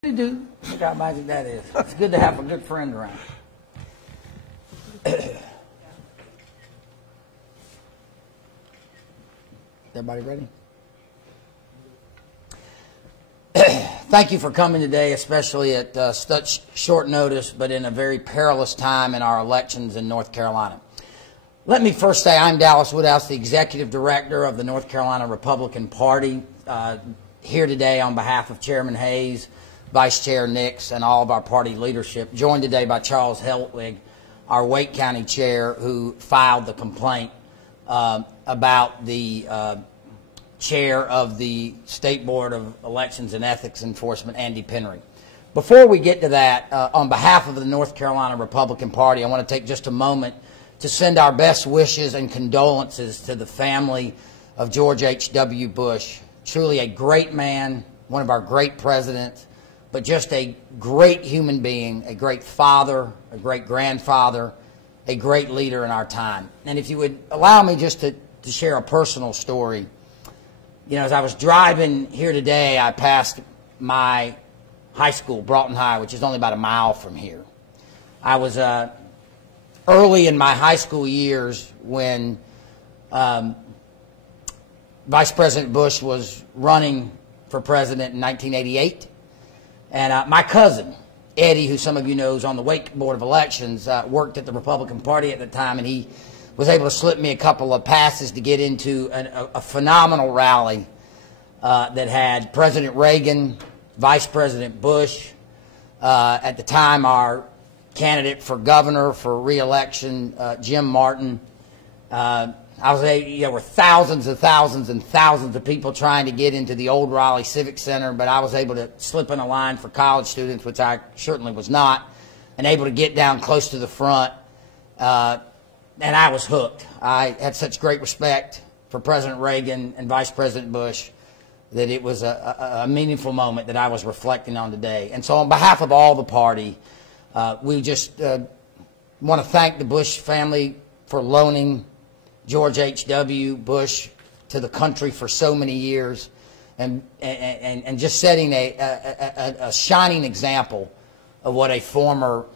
Do. Look how magic that is. It's good to have a good friend around. Everybody ready? Thank you for coming today, especially at such short notice, but in a very perilous time in our elections in North Carolina. Let me first say I'm Dallas Woodhouse, the Executive Director of the North Carolina Republican Party, here today on behalf of Chairman Hayes, Vice Chair Nix, and all of our party leadership, joined today by Charles Heltwig, our Wake County Chair, who filed the complaint about the Chair of the State Board of Elections and Ethics Enforcement, Andy Penry. Before we get to that, on behalf of the North Carolina Republican Party, I want to take just a moment to send our best wishes and condolences to the family of George H.W. Bush. Truly a great man, one of our great presidents, but just a great human being, a great father, a great grandfather, a great leader in our time. And if you would allow me just to share a personal story. You know, as I was driving here today, I passed my high school, Broughton High, which is only about a mile from here. I was early in my high school years when Vice President Bush was running for president in 1988. And my cousin, Eddie, who some of you know is on the Wake Board of Elections, worked at the Republican Party at the time, and he was able to slip me a couple of passes to get into a phenomenal rally that had President Reagan, Vice President Bush, at the time our candidate for governor for re-election, Jim Martin. There were thousands and thousands and thousands of people trying to get into the old Raleigh Civic Center, but I was able to slip in a line for college students, which I certainly was not, and able to get down close to the front, and I was hooked. I had such great respect for President Reagan and Vice President Bush that it was a meaningful moment that I was reflecting on today. And so on behalf of all the party, we just want to thank the Bush family for loaning George H.W. Bush to the country for so many years, and just setting a shining example of what a former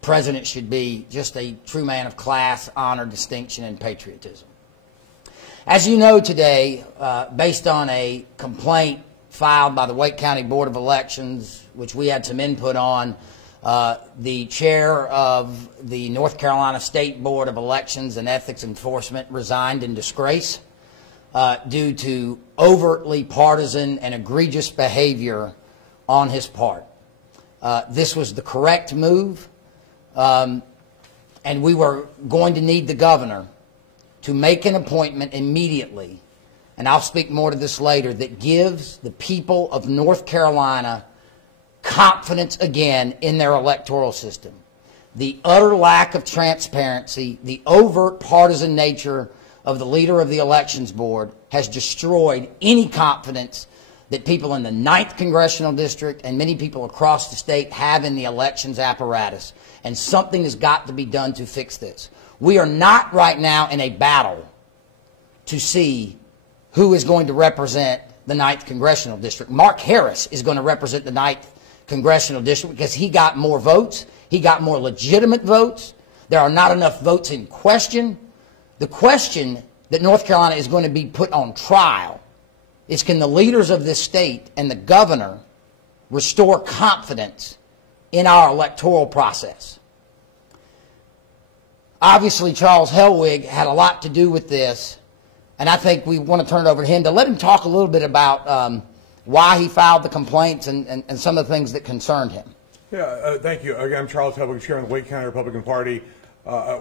president should be, just a true man of class, honor, distinction, and patriotism. As you know today, based on a complaint filed by the Wake County Board of Elections, which we had some input on, the chair of the North Carolina State Board of Elections and Ethics Enforcement resigned in disgrace due to overtly partisan and egregious behavior on his part. This was the correct move, and we were going to need the governor to make an appointment immediately, and I'll speak more to this later, that gives the people of North Carolina confidence again in their electoral system. The utter lack of transparency, the overt partisan nature of the leader of the Elections Board has destroyed any confidence that people in the 9th Congressional District and many people across the state have in the elections apparatus. And something has got to be done to fix this. We are not right now in a battle to see who is going to represent the 9th Congressional District. Mark Harris is going to represent the 9th Congressional District because he got more votes. He got more legitimate votes. There are not enough votes in question. The question that North Carolina is going to be put on trial is, can the leaders of this state and the governor restore confidence in our electoral process? Obviously, Charles Heltwig had a lot to do with this, and I think we want to turn it over to him to let him talk a little bit about why he filed the complaints and some of the things that concerned him. Yeah, thank you. Again, I'm Charles Heltwig, Chair of the Wake County Republican Party.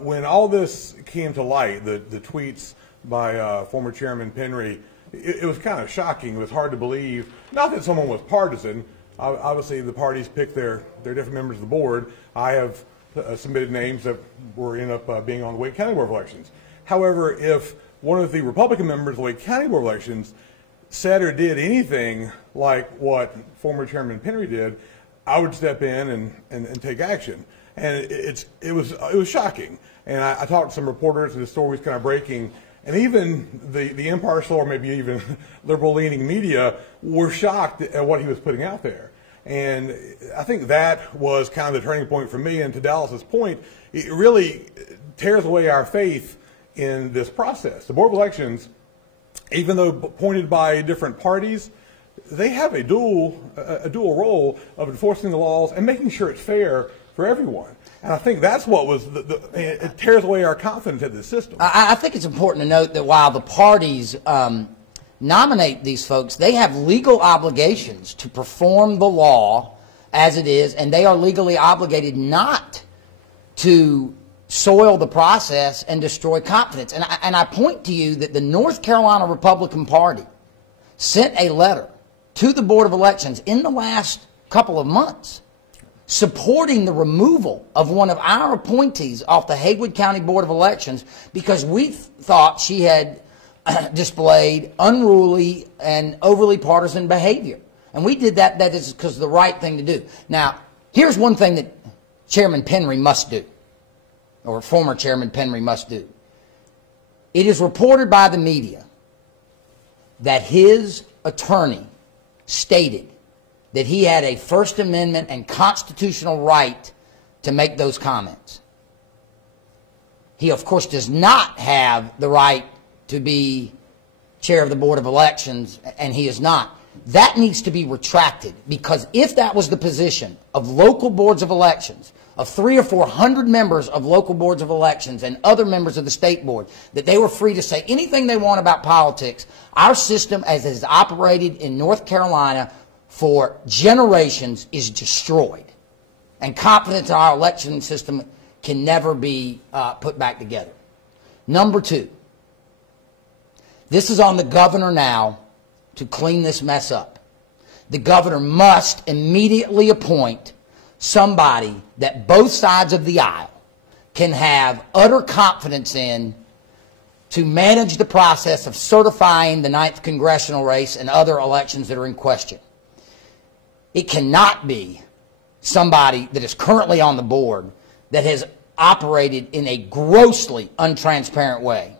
When all this came to light, the tweets by former Chairman Penry, it was kind of shocking. It was hard to believe. Not that someone was partisan. Obviously, the parties pick their different members of the board. I have submitted names that were end up being on the Wake County Board of Elections. However, if one of the Republican members of the Wake County Board of Elections said or did anything like what former Chairman Penry did, I would step in and take action. And it was shocking. And I talked to some reporters, and the story was kind of breaking And even the impartial or maybe even liberal-leaning media were shocked at what he was putting out there. And I think that was kind of the turning point for me. And to Dallas's point, it really tears away our faith in this process. The Board of Elections, even though appointed by different parties, they have a dual role of enforcing the laws and making sure it's fair for everyone. And I think that's what was it tears away our confidence in the system. I think it's important to note that while the parties nominate these folks, they have legal obligations to perform the law as it is, and they are legally obligated not to soil the process and destroy confidence. And I point to you that the North Carolina Republican Party sent a letter to the Board of Elections in the last couple of months supporting the removal of one of our appointees off the Haywood County Board of Elections because we thought she had displayed unruly and overly partisan behavior. And we did that is because the right thing to do. Now, here's one thing that Chairman Penry must do, or former Chairman Penry must do. It is reported by the media that his attorney stated that he had a First Amendment and constitutional right to make those comments. He, of course, does not have the right to be chair of the Board of Elections, and he is not. That needs to be retracted, because if that was the position of local boards of elections, of 300 or 400 members of local boards of elections and other members of the state board, that they were free to say anything they want about politics, our system as it is operated in North Carolina for generations is destroyed. And confidence in our election system can never be put back together. Number two, this is on the governor now to clean this mess up. The governor must immediately appoint somebody that both sides of the aisle can have utter confidence in to manage the process of certifying the 9th congressional race and other elections that are in question. It cannot be somebody that is currently on the board that has operated in a grossly untransparent way.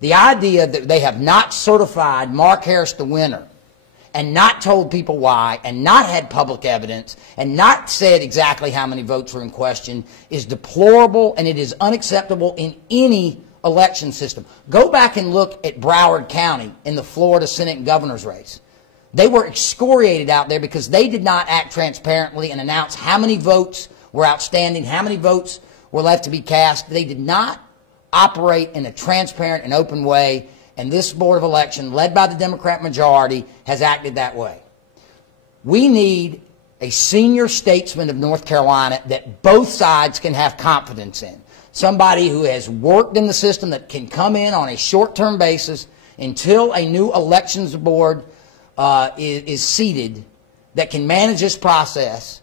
The idea that they have not certified Mark Harris the winner and not told people why and not had public evidence and not said exactly how many votes were in question is deplorable, and it is unacceptable in any election system. Go back and look at Broward County in the Florida Senate and governor's race. They were excoriated out there because they did not act transparently and announce how many votes were outstanding, how many votes were left to be cast. They did not operate in a transparent and open way, and this Board of Election, led by the Democrat majority, has acted that way. We need a senior statesman of North Carolina that both sides can have confidence in. Somebody who has worked in the system, that can come in on a short-term basis until a new elections board is seated, that can manage this process,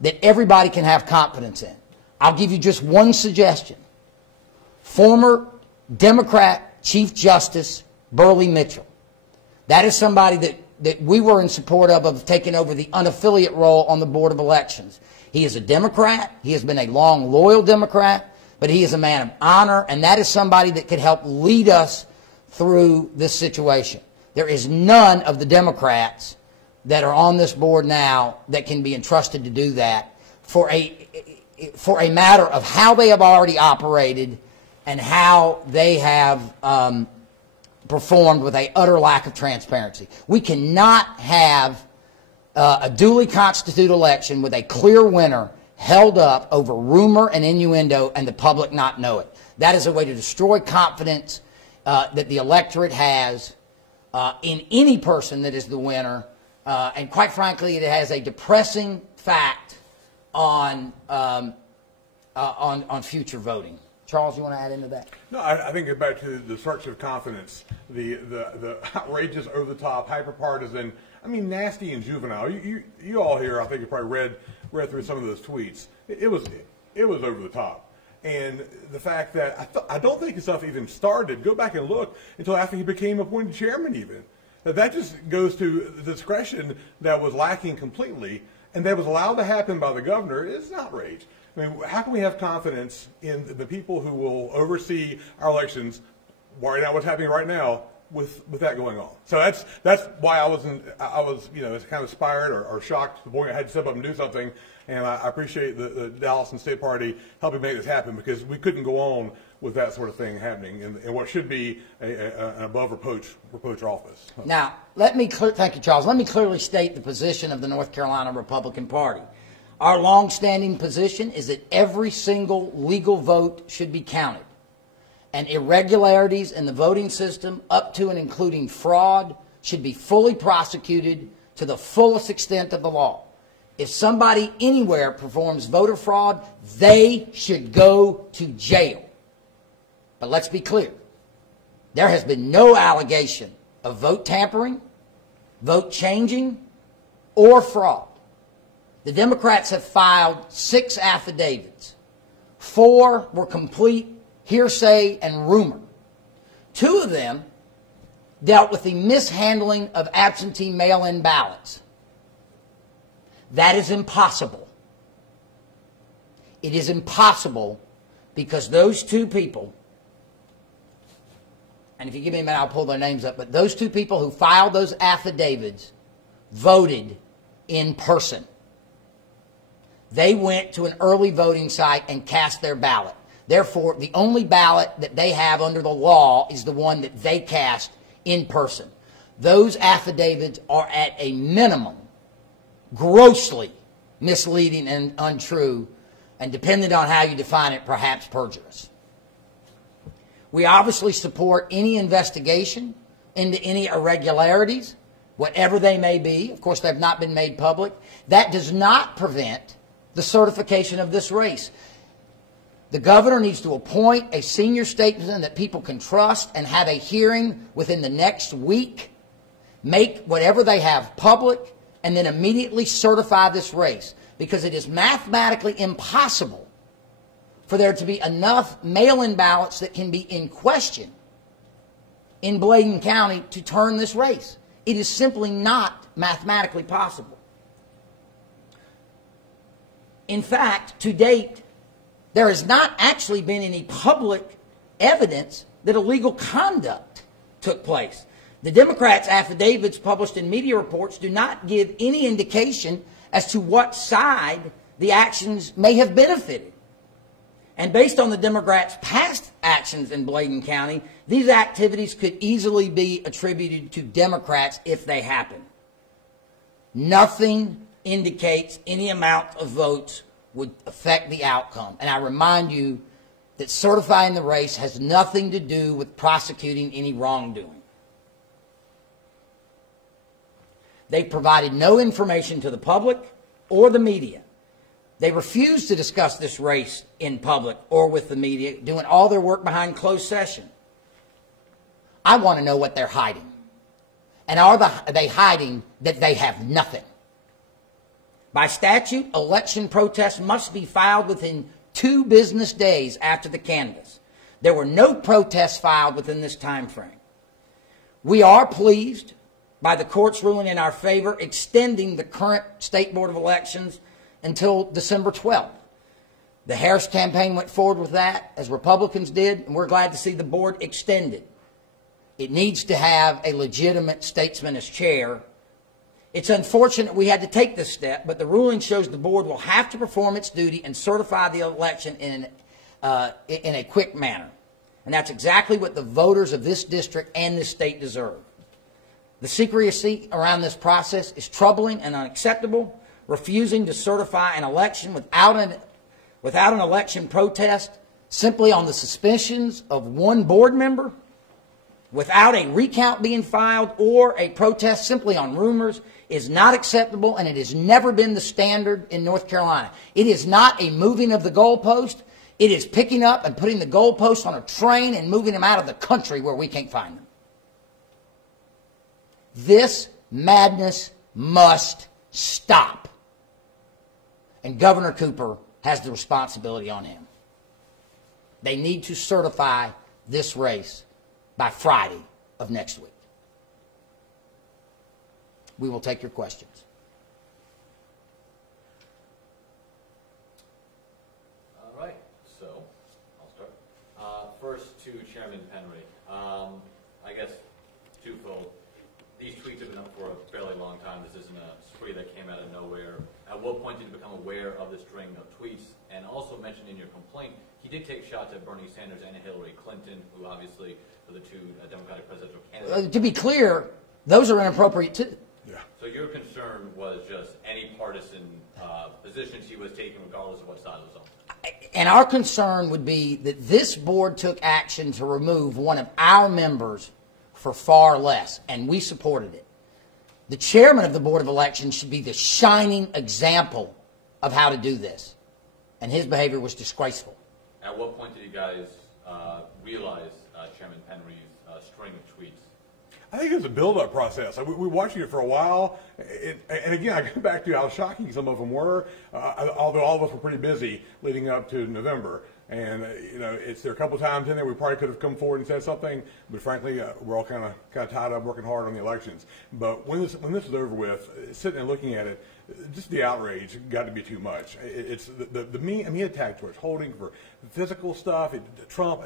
that everybody can have confidence in. I'll give you just one suggestion. Former Democrat Chief Justice Burley Mitchell. That is somebody that we were in support of taking over the unaffiliate role on the Board of Elections. He is a Democrat. He has been a long, loyal Democrat, but he is a man of honor, and that is somebody that could help lead us through this situation. There is none of the Democrats that are on this board now that can be entrusted to do that for a matter of how they have already operated and how they have performed with an utter lack of transparency. We cannot have a duly constituted election with a clear winner held up over rumor and innuendo and the public not know it. That is a way to destroy confidence that the electorate has in any person that is the winner, and quite frankly, it has a depressing fact on future voting. Charles, you want to add into that? No, I think back to the search of confidence, the outrageous, over-the-top, hyper-partisan, I mean, nasty and juvenile. You all here, I think, have probably read through some of those tweets. It was over the top. And the fact that I don't think his stuff even started, go back and look, until after he became appointed chairman even. That just goes to the discretion that was lacking completely, and that was allowed to happen by the governor. It's an outrage. I mean, how can we have confidence in the people who will oversee our elections worried about what's happening right now with that going on. So that's why I was kind of inspired or shocked to the point I had to step up and do something. And I appreciate the Dallas and State Party helping make this happen, because we couldn't go on with that sort of thing happening in what should be an above reproach office. Now, thank you, Charles. Let me clearly state the position of the North Carolina Republican Party. Our longstanding position is that every single legal vote should be counted, and irregularities in the voting system, up to and including fraud, should be fully prosecuted to the fullest extent of the law. If somebody anywhere performs voter fraud, they should go to jail. But let's be clear. There has been no allegation of vote tampering, vote changing, or fraud. The Democrats have filed 6 affidavits. 4 were complete hearsay and rumor. 2 of them dealt with the mishandling of absentee mail-in ballots. That is impossible. It is impossible because those 2 people, and if you give me a minute, I'll pull their names up, but those 2 people who filed those affidavits voted in person. They went to an early voting site and cast their ballot. Therefore, the only ballot that they have under the law is the one that they cast in person. Those affidavits are at a minimum grossly misleading and untrue, and depending on how you define it, perhaps perjurous. We obviously support any investigation into any irregularities, whatever they may be. Of course, they have not been made public. That does not prevent the certification of this race. The governor needs to appoint a senior statesman that people can trust and have a hearing within the next week, make whatever they have public, and then immediately certify this race, because it is mathematically impossible for there to be enough mail-in ballots that can be in question in Bladen County to turn this race. It is simply not mathematically possible. In fact, to date, there has not actually been any public evidence that illegal conduct took place. The Democrats' affidavits published in media reports do not give any indication as to what side the actions may have benefited. And based on the Democrats' past actions in Bladen County, these activities could easily be attributed to Democrats if they happen. Nothing indicates any amount of votes would affect the outcome. And I remind you that certifying the race has nothing to do with prosecuting any wrongdoing. They provided no information to the public or the media. They refused to discuss this race in public or with the media, doing all their work behind closed session. I want to know what they're hiding. And are they hiding that they have nothing? By statute, election protests must be filed within 2 business days after the canvass. There were no protests filed within this time frame. We are pleased by the court's ruling in our favor, extending the current State Board of Elections until December 12th. The Harris campaign went forward with that, as Republicans did, and we're glad to see the board extended. It needs to have a legitimate statesman as chair. It's unfortunate we had to take this step, but the ruling shows the board will have to perform its duty and certify the election in a quick manner. And that's exactly what the voters of this district and this state deserve. The secrecy around this process is troubling and unacceptable. Refusing to certify an election without an election protest simply on the suspicions of one board member, without a recount being filed or a protest simply on rumors, is not acceptable, and it has never been the standard in North Carolina. It is not a moving of the goalpost. It is picking up and putting the goalposts on a train and moving them out of the country where we can't find them. This madness must stop. And Governor Cooper has the responsibility on him. They need to certify this race by Friday of next week. We will take your questions. All right, so I'll start. First to Chairman Penry. I guess twofold. These tweets have been up for a fairly long time. This isn't a spree that came out of nowhere. At what point did you become aware of the string of tweets? And also mentioned in your complaint, he did take shots at Bernie Sanders and Hillary Clinton, who obviously were the two Democratic presidential candidates. To be clear, those are inappropriate too. Yeah. So your concern was just any partisan positions he was taking, regardless of what side it was on? And our concern would be that this board took action to remove one of our members for far less, and we supported it. The chairman of the Board of Elections should be the shining example of how to do this, and his behavior was disgraceful. At what point did you guys realize Chairman Penry's string of tweets? I think it was a build-up process. We were watching it for a while, and again, I go back to how shocking some of them were. Although all of us were pretty busy leading up to November, and there a couple times in there we probably could have come forward and said something, but frankly, we're all kind of tied up working hard on the elections. But when this is over with, sitting and looking at it, just the outrage got to be too much. It's the mean attack towards Holding for physical stuff, Trump,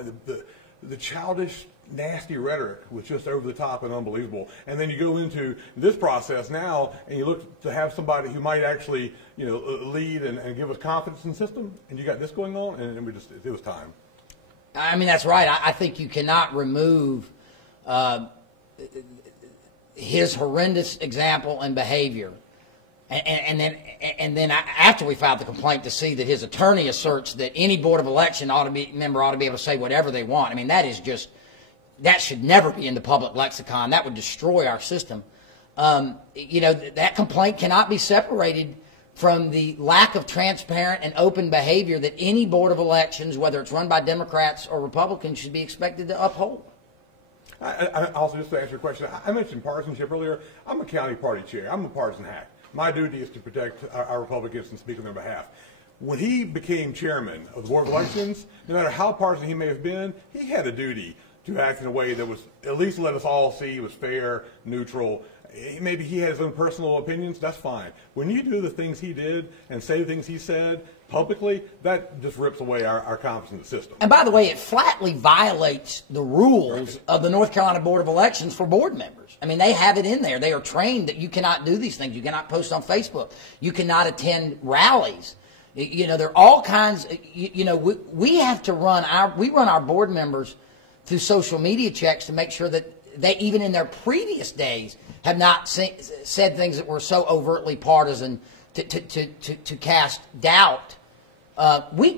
the childish, nasty rhetoric was just over the top and unbelievable. And then you go into this process now, and you look to have somebody who might actually, lead and give us confidence in the system, and you got this going on, and it was time. I mean, that's right. I think you cannot remove his horrendous example and behavior. And then after we filed the complaint, to see that his attorney asserts that any Board of Election member ought to be able to say whatever they want. I mean, that should never be in the public lexicon. That would destroy our system. That complaint cannot be separated from the lack of transparent and open behavior that any Board of Elections, whether it's run by Democrats or Republicans, should be expected to uphold. I also, just to answer your question, I mentioned partisanship earlier. I'm a county party chair. I'm a partisan hack. My duty is to protect our Republicans and speak on their behalf. When he became chairman of the Board of Elections, no matter how partisan he may have been, he had a duty to act in a way that was at least let us all see was fair, neutral. Maybe he had his own personal opinions, that's fine. When you do the things he did and say the things he said publicly, that just rips away our confidence in the system. And by the way, it flatly violates the rules of the North Carolina Board of Elections for board members. I mean, they have it in there. They are trained that you cannot do these things. You cannot post on Facebook. You cannot attend rallies. There are all kinds, we have to run our board members through social media checks to make sure that they, even in their previous days, have not said things that were so overtly partisan to cast doubt. We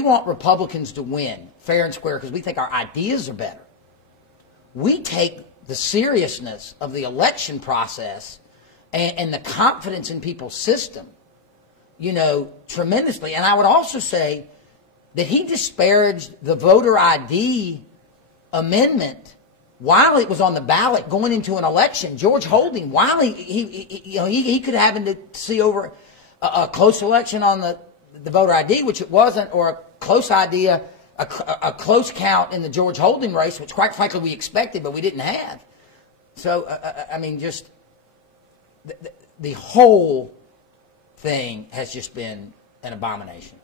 want Republicans to win fair and square because we think our ideas are better. We take the seriousness of the election process and the confidence in people's system, tremendously. And I would also say that he disparaged the voter ID amendment while it was on the ballot going into an election. George Holding, while he could have happened to see over a close election on the voter ID, which it wasn't, or a close idea, a close count in the George Holding race, which quite frankly we expected, but we didn't have. So, just the whole thing has just been an abomination.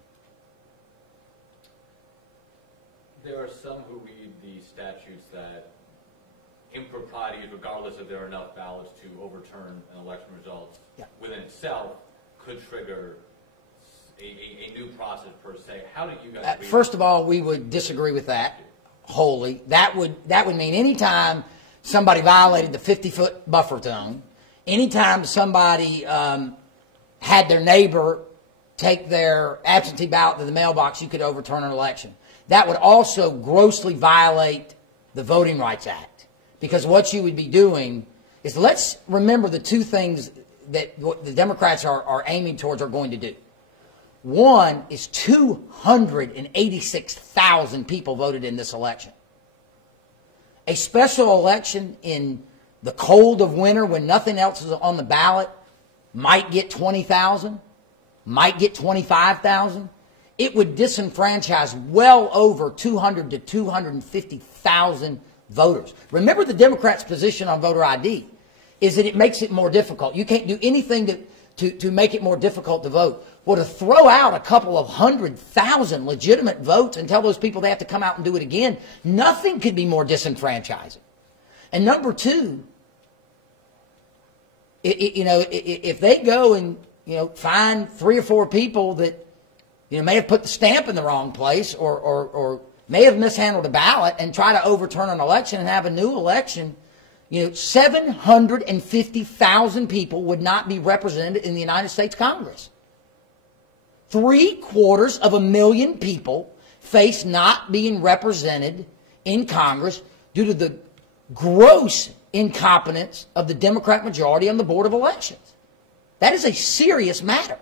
There are some who read the statutes that improprieties, regardless if there are enough ballots to overturn an election result, within itself could trigger a new process per se. How do you guys read First of all, we would disagree with that wholly. That would mean any time somebody violated the 50-foot buffer zone, anytime somebody had their neighbor take their absentee ballot to the mailbox, you could overturn an election. That would also grossly violate the Voting Rights Act, because what you would be doing is, let's remember the two things that the Democrats are aiming towards are going to do. One is 286,000 people voted in this election. A special election in the cold of winter when nothing else is on the ballot might get 20,000, might get 25,000. It would disenfranchise well over 200 to 250,000 voters. Remember, the Democrats' position on voter ID is that it makes it more difficult. You can't do anything to make it more difficult to vote. Well, to throw out a couple of 100,000 legitimate votes and tell those people they have to come out and do it again, nothing could be more disenfranchising. And number two, if they go and, find 3 or 4 people that, may have put the stamp in the wrong place or may have mishandled a ballot and try to overturn an election and have a new election, 750,000 people would not be represented in the United States Congress. 750,000 people face not being represented in Congress due to the gross incompetence of the Democrat majority on the Board of Elections. That is a serious matter.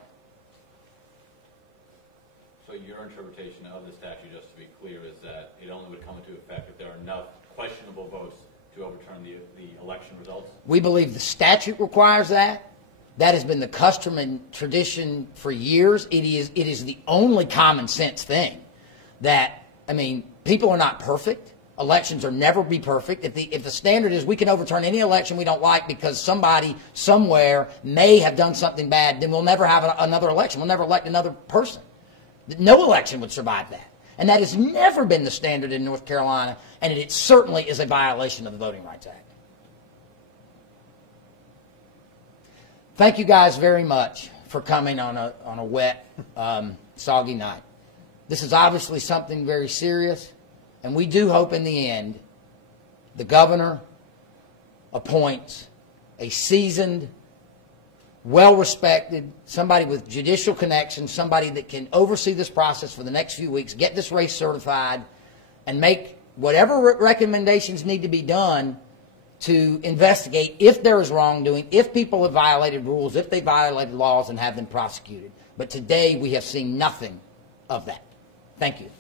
So your interpretation of the statute, just to be clear, is that it only would come into effect if there are enough questionable votes to overturn the election results? We believe the statute requires that. That has been the custom and tradition for years. It is the only common sense thing that, people are not perfect. Elections will never be perfect. If the standard is we can overturn any election we don't like because somebody somewhere may have done something bad, then we'll never have another election. We'll never elect another person. No election would survive that. And that has never been the standard in North Carolina, and it certainly is a violation of the Voting Rights Act. Thank you guys very much for coming on a wet, soggy night. This is obviously something very serious, and we do hope in the end the governor appoints a seasoned, well-respected, somebody with judicial connections, somebody that can oversee this process for the next few weeks, get this race certified, and make whatever recommendations need to be done to investigate if there is wrongdoing, if people have violated rules, if they violated laws, and have them prosecuted. But today we have seen nothing of that. Thank you.